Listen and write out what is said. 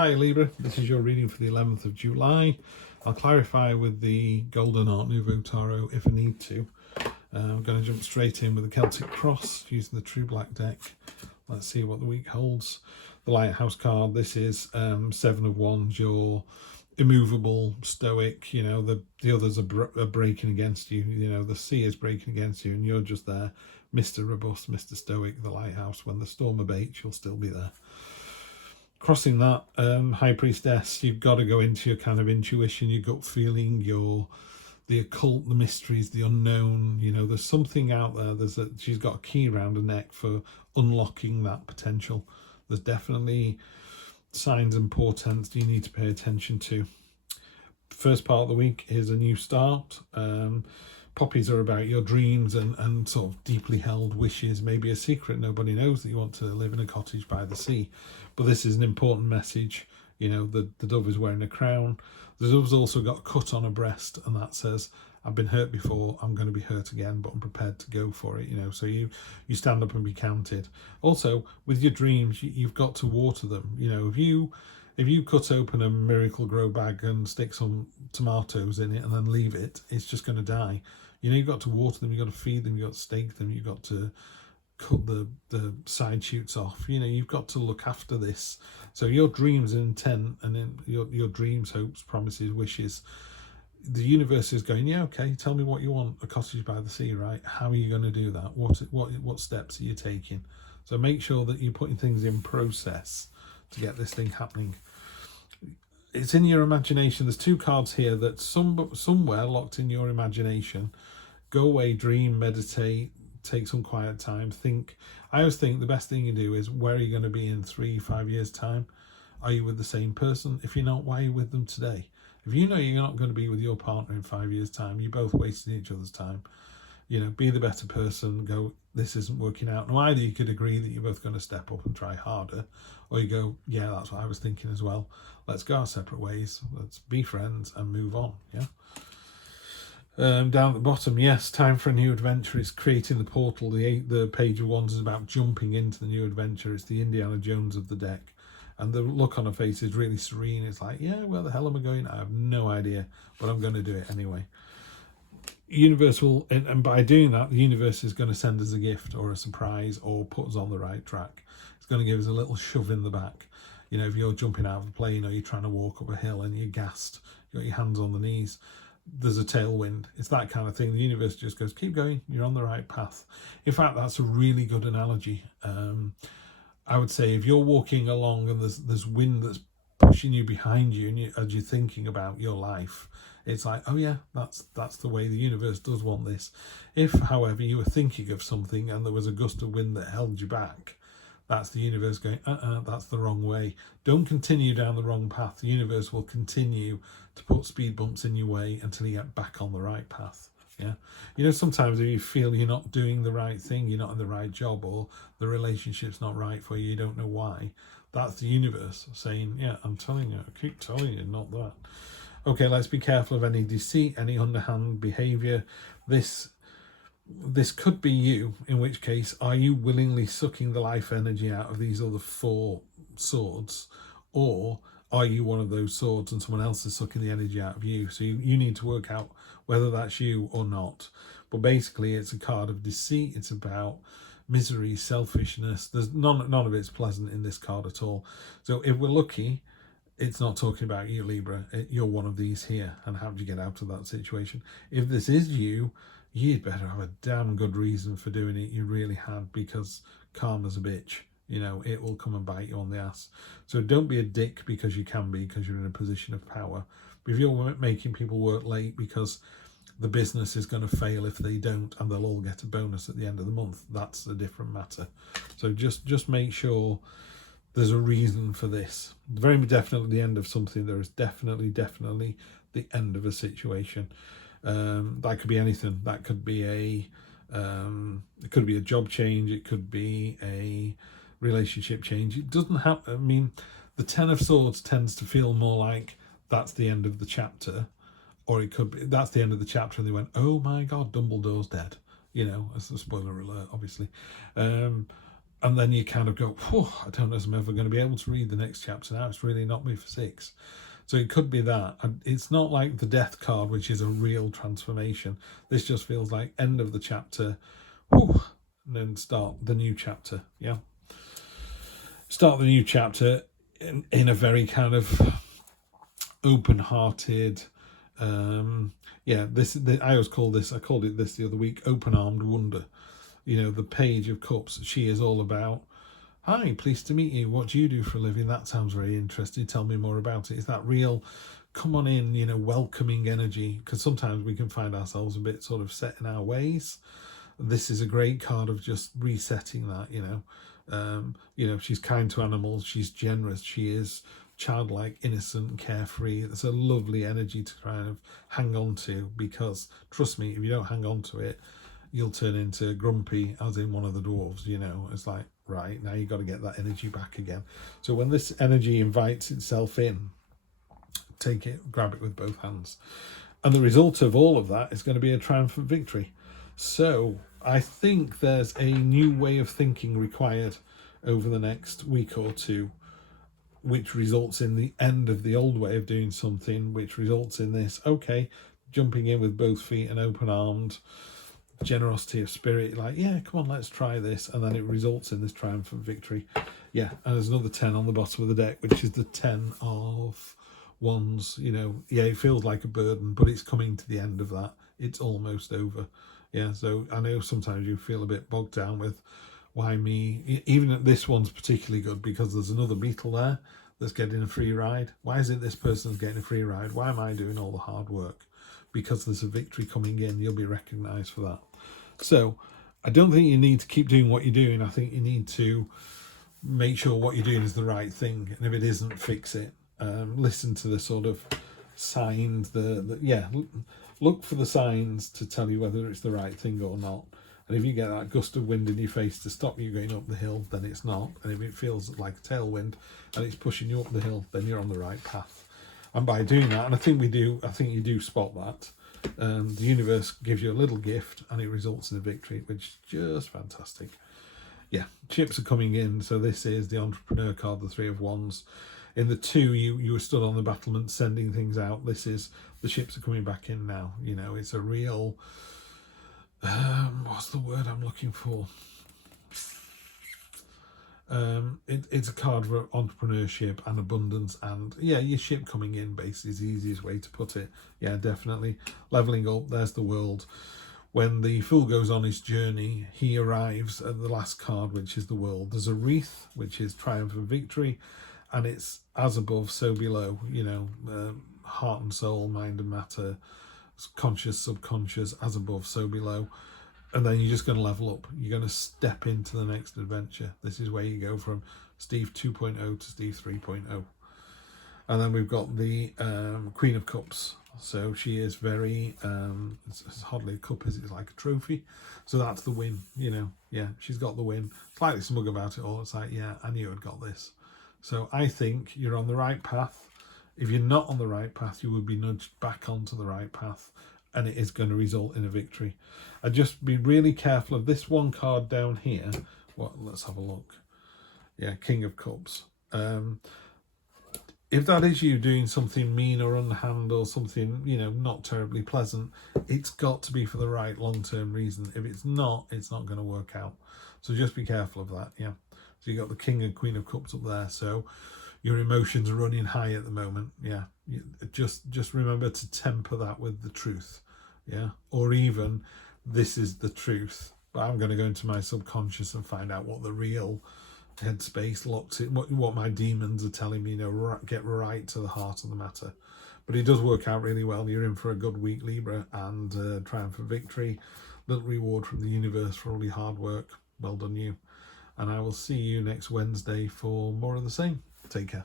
Hi Libra, this is your reading for the 11th of July. I'll clarify with the Golden Art Nouveau Tarot if I need to. I'm going to jump straight in with the Celtic Cross using the True Black deck. Let's see what the week holds. The Lighthouse card, this is Seven of Wands, your immovable, stoic, you know, the others are breaking against you, you know, the sea is breaking against you and you're just there, Mr. Robust, Mr. Stoic, the Lighthouse. When the storm abates, you'll still be there. Crossing that, High Priestess, you've got to go into your kind of intuition, your gut feeling, the occult, the mysteries, the unknown. You know, there's something out there. She's got a key around her neck for unlocking that potential. There's definitely signs and portents you need to pay attention to. First part of the week is a new start. Poppies are about your dreams and sort of deeply held wishes, maybe a secret nobody knows that you want to live in a cottage by the sea. But this is an important message. You know, the dove is wearing a crown. The dove's also got a cut on her breast, and that says, I've been hurt before, I'm going to be hurt again, but I'm prepared to go for it. You know, so you stand up and be counted. Also, with your dreams, you've got to water them. You know, if you cut open a Miracle Grow bag and stick some tomatoes in it and then leave it, it's just going to die. You know, you've got to water them, you've got to feed them, you've got to stake them, you've got to cut the side shoots off. You know, you've got to look after this. So your dreams and intent and in your dreams, hopes, promises, wishes, the universe is going, yeah, okay, tell me what you want. A cottage by the sea, right? How are you going to do that? What steps are you taking? So make sure that you're putting things in process to get this thing happening. It's in your imagination. There's two cards here that somewhere locked in your imagination. Go away, dream, meditate, take some quiet time, think. I always think the best thing you do is, where are you going to be in 3-5 years time? Are you with the same person? If you're not, why are you with them today? If you know you're not going to be with your partner in 5 years time, you're both wasting each other's time. You know, be the better person. Go, this isn't working out. Now, either you could agree that you're both going to step up and try harder, or you go, yeah, that's what I was thinking as well. Let's go our separate ways. Let's be friends and move on. Yeah. Down at the bottom, yes, time for a new adventure. It's creating the portal. The Page of Wands is about jumping into the new adventure. It's the Indiana Jones of the deck. And the look on her face is really serene. It's like, yeah, where the hell am I going? I have no idea, but I'm going to do it anyway. Universe will, and by doing that, the universe is going to send us a gift or a surprise or put us on the right track. It's going to give us a little shove in the back. You know, if you're jumping out of a plane or you're trying to walk up a hill and you're gassed, you got your hands on the knees, there's a tailwind. It's that kind of thing. The universe just goes, keep going, you're on the right path. In fact, that's a really good analogy. I would say if you're walking along and there's wind that's pushing you behind you, and as you're thinking about your life, it's like, oh yeah, that's the way the universe does want this. If, however, you were thinking of something and there was a gust of wind that held you back, that's the universe going, that's the wrong way. Don't continue down the wrong path. The universe will continue to put speed bumps in your way until you get back on the right path. Yeah, you know, sometimes if you feel you're not doing the right thing, you're not in the right job, or the relationship's not right for you, you don't know why, that's the universe saying, yeah, I'm telling you, I keep telling you, not that. Okay, let's be careful of any deceit, any underhand behavior. This could be you, in which case, are you willingly sucking the life energy out of these other 4 swords, or are you one of those swords and someone else is sucking the energy out of you? So you need to work out whether that's you or not. But basically, it's a card of deceit. It's about misery, selfishness. There's none of it's pleasant in this card at all. So if we're lucky, it's not talking about you, Libra. You're one of these here. And how do you get out of that situation? If this is you, you'd better have a damn good reason for doing it. You really had, because karma's a bitch. You know, it will come and bite you on the ass. So don't be a dick because you can be, because you're in a position of power. But if you're making people work late because the business is going to fail if they don't, and they'll all get a bonus at the end of the month, that's a different matter. So just make sure there's a reason for this. Very definitely the end of something. There is definitely the end of a situation. That could be anything. That could be it could be a job change. It could be a relationship change. It doesn't have, I mean, the 10 of Swords tends to feel more like that's the end of the chapter, or it could be that's the end of the chapter and they went, oh my god, Dumbledore's dead, you know, as a spoiler alert, obviously. and then you kind of go, I don't know if I'm ever going to be able to read the next chapter now. It's really not me for 6. So it could be that. And it's not like the death card, which is a real transformation. This just feels like end of the chapter, and then start the new chapter. Yeah. Start the new chapter in a very kind of open-hearted, I always call this, I called it this the other week, open-armed wonder. You know, the Page of Cups, she is all about, hi, pleased to meet you. What do you do for a living? That sounds very interesting. Tell me more about it. It's that real, come on in, you know, welcoming energy. Because sometimes we can find ourselves a bit sort of set in our ways. This is a great card of just resetting that, you know. She's kind to animals. She's generous. She is childlike, innocent, carefree. It's a lovely energy to kind of hang on to, because trust me, if you don't hang on to it, you'll turn into grumpy, as in one of the dwarves, you know. It's like, right, now you've got to get that energy back again. So when this energy invites itself in, take it, grab it with both hands. And the result of all of that is going to be a triumphant victory. So I think there's a new way of thinking required over the next week or two, which results in the end of the old way of doing something, which results in this, okay, jumping in with both feet and open-armed, generosity of spirit, like, yeah, come on, let's try this, and then it results in this triumphant victory. Yeah, and there's another 10 on the bottom of the deck, which is the 10 of Wands. You know, yeah, it feels like a burden, but it's coming to the end of that. It's almost over. Yeah, so I know sometimes you feel a bit bogged down with, why me? Even this one's particularly good because there's another beetle there that's getting a free ride. Why is it this person's getting a free ride? Why am I doing all the hard work? Because there's a victory coming in. You'll be recognised for that. So I don't think you need to keep doing what you're doing. I think you need to make sure what you're doing is the right thing. And if it isn't, fix it. Listen to the sort of signs. Look for the signs to tell you whether it's the right thing or not. And if you get that gust of wind in your face to stop you going up the hill, then it's not. And if it feels like a tailwind and it's pushing you up the hill, then you're on the right path. And by doing that, and I think you do spot that, the universe gives you a little gift and it results in a victory, which is just fantastic. Yeah, chips are coming in. So this is the entrepreneur card, the 3 of Wands. In the 2, you were stood on the battlement sending things out. This is, the ships are coming back in now. You know, it's a real, what's the word I'm looking for? It's a card for entrepreneurship and abundance, and yeah, your ship coming in basically is the easiest way to put it. Yeah, definitely leveling up. There's the World. When the Fool goes on his journey, he arrives at the last card, which is the World. There's a wreath, which is triumph and victory, and it's as above, so below. You know, heart and soul, mind and matter, conscious, subconscious, as above, so below. And then you're just going to level up. You're going to step into the next adventure. This is where you go from Steve 2.0 to Steve 3.0. And then we've got the Queen of Cups. So she is very, it's hardly a cup, is it? It's like a trophy. So that's the win, you know. Yeah, she's got the win. Slightly smug about it all. It's like, yeah, I knew I'd got this. So I think you're on the right path. If you're not on the right path, you will be nudged back onto the right path. And it is going to result in a victory. And just be really careful of this one card down here. Let's have a look. Yeah, King of Cups. If that is you doing something mean or underhand or something, you know, not terribly pleasant, it's got to be for the right long-term reason. If it's not going to work out. So just be careful of that, yeah. So you've got the King and Queen of Cups up there. So your emotions are running high at the moment, yeah. Just remember to temper that with the truth, yeah. Or even, this is the truth, but I'm going to go into my subconscious and find out what the real headspace locks it, what my demons are telling me, you know, get right to the heart of the matter. But it does work out really well. You're in for a good week, Libra, and triumphant victory, little reward from the universe for all your hard work. Well done, you. And I will see you next Wednesday for more of the same. Take care.